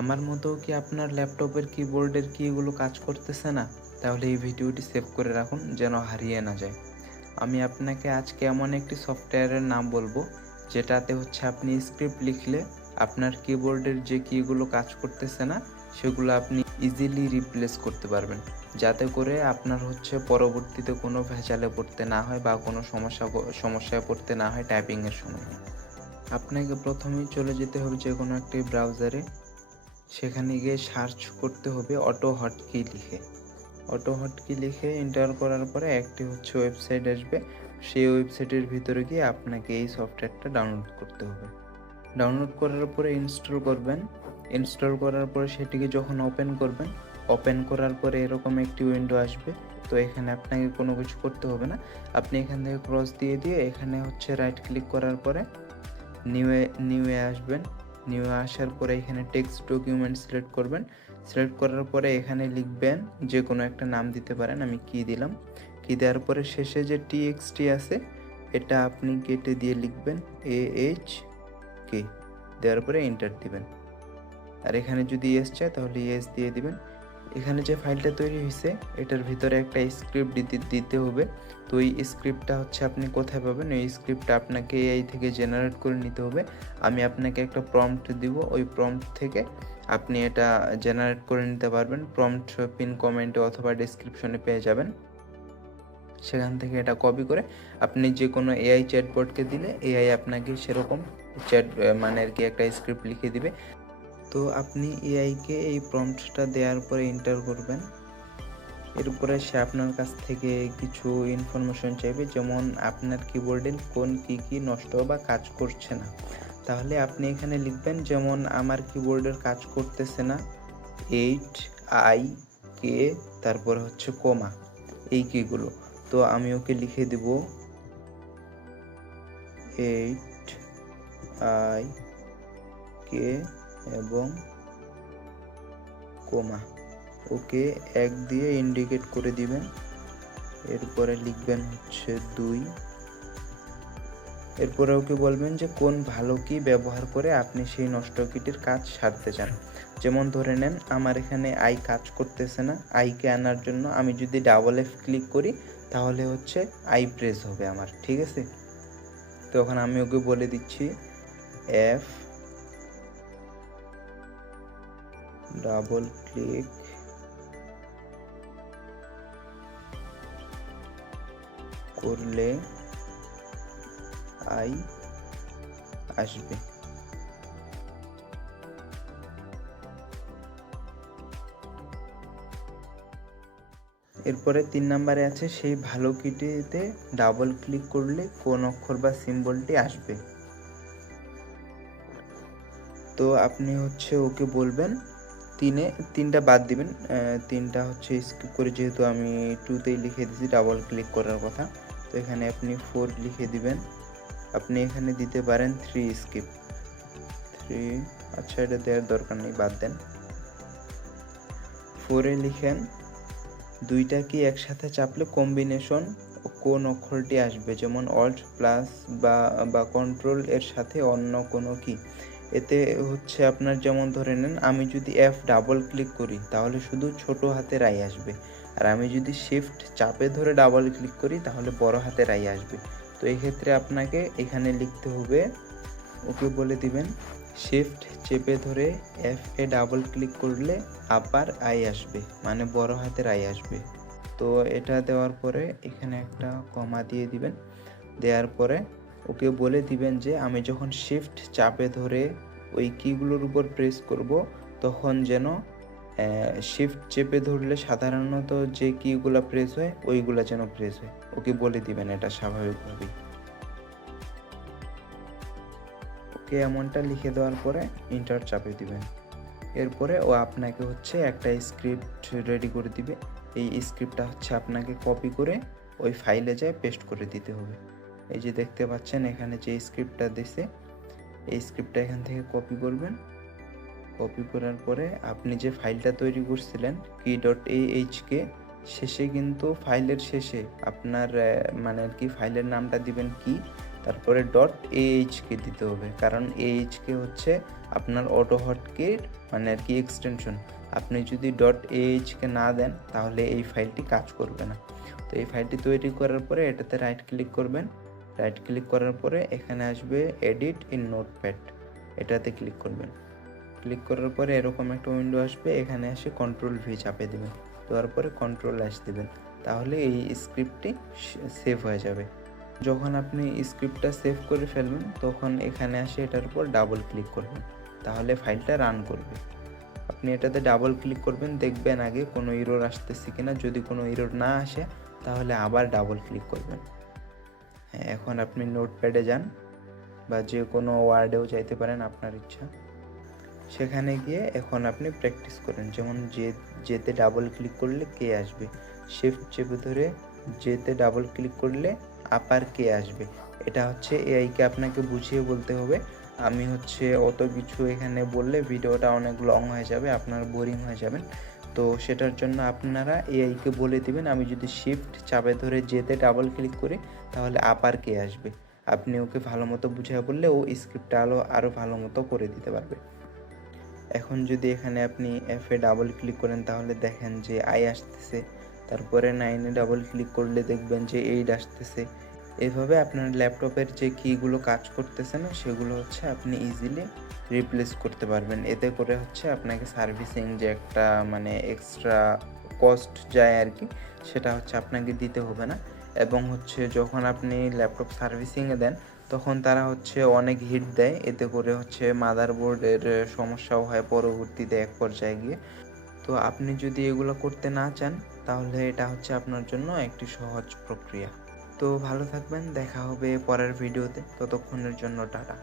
আমার মতো কি আপনার ল্যাপটপের কিবোর্ডের কিগুলো কাজ করতেছে না? তাহলে এই ভিডিওটি সেভ করে রাখুন যেন হারিয়ে না যায়। আমি আপনাকে আজকে এমন একটি সফটওয়্যারের নাম বলবো যেটাতে হচ্ছে আপনি স্ক্রিপ্ট লিখলে আপনার কিবোর্ডের যে কিগুলো কাজ করতেছে না সেগুলো আপনি ইজিলি রিপ্লেস করতে পারবেন, যাতে করে আপনার হচ্ছে পরবর্তীতে কোনো ভেজালে পড়তে না হয় বা কোনো সমস্যায় পড়তে না হয় টাইপিংয়ের সময়। আপনাকে প্রথমেই চলে যেতে হবে যে কোনো একটি ব্রাউজারে। সেখানে গিয়ে সার্চ করতে হবে অটো হটকি লিখে। অটো হটকি লিখে এন্টার করার পরে একটি হচ্ছে ওয়েবসাইট আসবে। সেই ওয়েবসাইটের ভিতরে গিয়ে আপনাকে এই সফটওয়্যারটা ডাউনলোড করতে হবে। ডাউনলোড করার পরে ইনস্টল করবেন। ইনস্টল করার পরে সেটিকে যখন ওপেন করবেন, ওপেন করার পরে এরকম একটি উইন্ডো আসবে। তো এখানে আপনাকে কোনো কিছু করতে হবে না। আপনি এখান থেকে ক্রস দিয়ে এখানে হচ্ছে রাইট ক্লিক করার পরে নিউয়ে আসবেন। নিউয়ে আসার পরে এখানে টেক্সট ডকুমেন্ট সিলেক্ট করবেন। সিলেক্ট করার পরে এখানে লিখবেন, যে কোনো একটা নাম দিতে পারেন। আমি কি দিলাম। কি দেওয়ার পরে শেষে যে টিএক্সটি আছে এটা আপনি কেটে দিয়ে লিখবেন AHK, দেওয়ার পরে এন্টার দিবেন। আর এখানে যদি ইয়েস চায় তাহলে ইয়েস দিয়ে দিবেন। এখানে যে ফাইলটা তৈরি হয়েছে এটার ভিতরে একটা স্ক্রিপ্ট দিতে হবে। তো এই স্ক্রিপ্টটা হচ্ছে আপনি কোথায় পাবেন? ওই স্ক্রিপ্টটা আপনাকে এআই থেকে জেনারেট করে নিতে হবে। আমি আপনাকে একটা প্রম্পট দিব, ওই প্রম্পট থেকে আপনি এটা জেনারেট করে নিতে পারবেন। প্রম্পট পিন কমেন্টে অথবা ডেসক্রিপশনে পেয়ে যাবেন। সেখান থেকে এটা কপি করে আপনি যে কোনো এআই চ্যাটবটকে দিলে এআই আপনাকে সেরকম মানে আর কি একটা স্ক্রিপ্ট লিখে দিবে। তো আপনি এআইকে এই প্রম্পটটা দেওয়ার পরে এন্টার করবেন। এরপরে সে আপনার কাছ থেকে কিছু ইনফরমেশন চাইবে, যেমন আপনার কিবোর্ডের কোন কি নষ্ট বা কাজ করছে না। তাহলে আপনি এখানে লিখবেন, যেমন আমার কিবোর্ডের কাজ করতেছে না 8IK, তারপরে হচ্ছে কমা, এই কিগুলো। তো আমি ওকে লিখে দিব 8IK এবং কমা। ওকে এক দিয়ে ইন্ডিকেট করে দিবেন। এরপরে লিখবেন হচ্ছে 2। এরপরে ওকে বলবেন যে কোন ভালো কি ব্যবহার করে আপনি সেই নষ্ট কিটির কাজ সারতে চান। যেমন ধরে নেন আমার এখানে আই কাজ করতেছে না, আইকে আনার জন্য আমি যদি ডাবল এফ ক্লিক করি তাহলে হচ্ছে আই প্রেস হবে আমার, ঠিক আছে? তখন আমি ওকে বলে দিচ্ছি এফ ডাবল ক্লিক করলে আই আসবে। এরপরে 3 নম্বরে আছে সেই ভালো কিটিতে ডাবল ক্লিক করলে কোন অক্ষর বা সিম্বলটি আসবে। তো আপনি হচ্ছে ওকে বলবেন, তিনটা বাদ দিবেন। তিনটা হচ্ছে স্কিপ করে, যেহেতু আমি 2তেই লিখে দিয়েছি ডাবল ক্লিক করার কথা। তো এখানে আপনি 4 লিখে দিবেন। আপনি এখানে দিতে পারেন 3 স্কিপ 3। আচ্ছা, এটা দেওয়ার দরকার নেই, বাদ দেন। 4-এ লিখেন দুইটা কি একসাথে চাপলে কম্বিনেশন কোন অক্ষরটি আসবে, যেমন অল্ট প্লাস বা কন্ট্রোল এর সাথে অন্য কোনো কি। এতে হচ্ছে আপনার, যেমন ধরে নেন আমি যদি এফ ডাবল ক্লিক করি তাহলে শুধু ছোট হাতের আই আসবে, আর আমি যদি শিফট চাপে ধরে ডাবল ক্লিক করি তাহলে বড় হাতের আই আসবে। তো এই ক্ষেত্রে আপনাকে এখানে লিখতে হবে, ওকে বলে দিবেন শিফট চেপে ধরে এফ ডাবল ক্লিক করলে আপার আই আসবে, মানে বড় হাতের আই আসবে। তো এটা দেওয়ার পরে এখানে একটা কমা দিয়ে দিবেন। দেওয়ার পরে ওকে বলে দিবেন যে আমি যখন শিফট চাপে ধরে ওই কিগুলোর উপর প্রেস করব তখন যেন শিফট চেপে ধরলে সাধারণত যে কিগুলো প্রেস হয় ওইগুলো যেন প্রেস হয়। ওকে বলে দিবেন এটা স্বাভাবিকভাবেই। ওকে এমনটা লিখে দেওয়ার পরে এন্টার চাপে দিবেন। এরপরে ও আপনাকে হচ্ছে একটা স্ক্রিপ্ট রেডি করে দিবে। এই স্ক্রিপ্টটা হচ্ছে আপনাকে কপি করে ওই ফাইলে যায় পেস্ট করে দিতে হবে। এই যে দেখতে পাচ্ছেন এখানে যে স্ক্রিপ্টটা দিছে, এই স্ক্রিপ্টটা এখান থেকে কপি করবেন। কপি করার পরে আপনি যে ফাইলটা তৈরি করছিলেন কি.ahk, শেষে কিন্তু ফাইলের শেষে আপনার মানে আর কি ফাইলের নামটা দিবেন কি, তারপরে ডট AHK দিতে হবে, কারণ AHK হচ্ছে আপনার অটো হটকির মানে আর কি এক্সটেনশন। আপনি যদি ডট AHK না দেন তাহলে এই ফাইলটি কাজ করবে না। তো এই ফাইলটি তৈরি করার পরে এটাতে রাইট ক্লিক করবেন। রাইট ক্লিক করার পরে এখানে আসবে এডিট ইন নোটপ্যাড, এটাতে ক্লিক করবেন। ক্লিক করার পরে এরকম একটা উইন্ডো আসবে, এখানে এসে Ctrl+V চাপে দেবেন, দেওয়ার পরে Ctrl+S দেবেন, তাহলে এই স্ক্রিপ্টটি সেভ হয়ে যাবে। যখন আপনি স্ক্রিপ্টটা সেভ করে ফেলবেন তখন এখানে এসে এটার উপর ডাবল ক্লিক করবেন, তাহলে ফাইলটা রান করবে। আপনি এটাতে ডাবল ক্লিক করবেন, দেখবেন আগে কোনো এরর আসতেছে কিনা। যদি কোনো এরর না আসে তাহলে আবার ডাবল ক্লিক করবেন। হ্যাঁ, এখন আপনি নোটপ্যাডে যান বা যে কোনো ওয়ার্ডেও যাইতে পারেন, আপনার ইচ্ছা। সেখানে গিয়ে এখন আপনি প্র্যাকটিস করেন, যেমন যেতে ডাবল ক্লিক করলে কে আসবে, শিফট চেপে ধরে যেতে ডাবল ক্লিক করলে আপার কে আসবে। এটা হচ্ছে এআইকে আপনাকে বুঝিয়ে বলতে হবে। আমি হচ্ছে অত কিছু এখানে বললে ভিডিওটা অনেক লং হয়ে যাবে, আপনার বোরিং হয়ে যাবেন। তো সেটার জন্য আপনারা এআইকে বলে দিবেন আমি যদি শিফট চাপে ধরে যেতে ডাবল ক্লিক করি তাহলে আপার কে আসবে। আপনি ওকে ভালো মতো বুঝিয়ে বললে ও স্ক্রিপ্টটা আরও ভালো মতো করে দিতে পারবে। এখন যদি এখানে আপনি F-এ ডাবল ক্লিক করেন তাহলে দেখেন যে I আসতেছে, তারপরে 9-এ ডাবল ক্লিক করলে দেখবেন যে 8 আসতেছে। এভাবে আপনার ল্যাপটপের যে কিগুলো কাজ করতেছে না সেগুলো হচ্ছে আপনি ইজিলি রিপ্লেস করতে পারবেন। এতে করে হচ্ছে আপনাকে সার্ভিসিং যে একটা মানে এক্সট্রা কস্ট যায় আর কি, সেটা হচ্ছে আপনাকে দিতে হবে না। এবং হচ্ছে যখন আপনি ল্যাপটপ সার্ভিসিংয়ে দেন তখন তারা হচ্ছে অনেক হিট দেয়, এতে করে হচ্ছে মাদারবোর্ডের সমস্যাও হয় পরবর্তীতে এক পর্যায়ে গিয়ে। তো আপনি যদি এগুলো করতে না চান তাহলে এটা হচ্ছে আপনার জন্য একটি সহজ প্রক্রিয়া। তো ভালো থাকবেন, দেখা হবে পরের ভিডিওতে, ততক্ষণের জন্য টাটা।